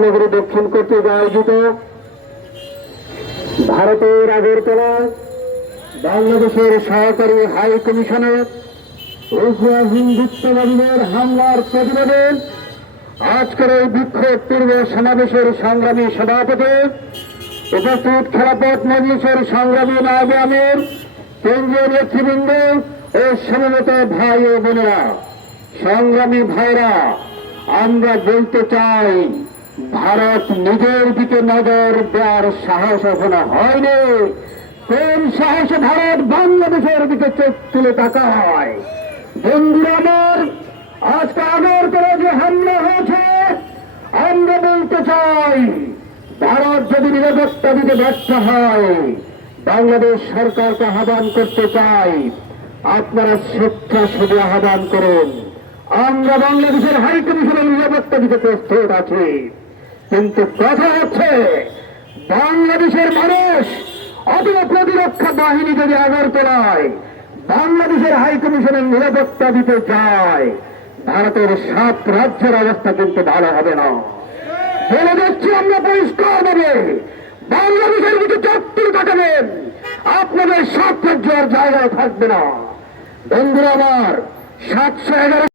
মহানগরী দক্ষিণ কর্তৃক আয়োজিত ভারতের আগরতলায় বাংলাদেশের সহকারী হাই কমিশনের এশিয়া হিন্দুত্ববাদীদের হামলার প্রতিবাদে আজকের এই বিক্ষোভ পূর্ব সমাবেশের সংগ্রামী সভাপতি, উপস্থিত খেলাপথ মজলিসের সংগ্রামী নায়েবে আমির, কেন্দ্রীয় নেতৃবৃন্দ ও সমবেত ভাই ও বোনেরা, সংগ্রামী ভাইরা, আমরা বলতে চাই ভারত নিজের দিকে নজর দেওয়ার সাহস এখনো হয়নি। কোন সাহসে ভারত বাংলাদেশের দিকে চোখ তুলে তাকায়? বন্ধুরা আমার, আজকে আগরতলা যে হামলা হয়েছে, আমরা বলতে চাই ভারত যদি নিরাপত্তা দিতে ব্যর্থ হয়, বাংলাদেশ সরকারকে আহ্বান করতে চাই আপনারা স্বেচ্ছাসেবী আহ্বান করুন। আমরা বাংলাদেশের হাই কমিশনের নিরাপত্তা দিতে প্রস্তুত আছি, কিন্তু কথা হচ্ছে বাংলাদেশের মানুষ অথবা প্রতিরক্ষা বাহিনী যদি আগরতলায় বাংলাদেশের হাই কমিশনের নিরাপত্তা দিতে যায়, ভারতের 7 রাজ্যের অবস্থা কিন্তু ভালো হবে না। বলে যাচ্ছি আমরা পরিষ্কার ভাবে, বাংলাদেশের দিকে চত্বর কাটাবেন, আপনাদের 7 রাজ্য আর জায়গায় থাকবে না। বন্ধুরা আমার, 711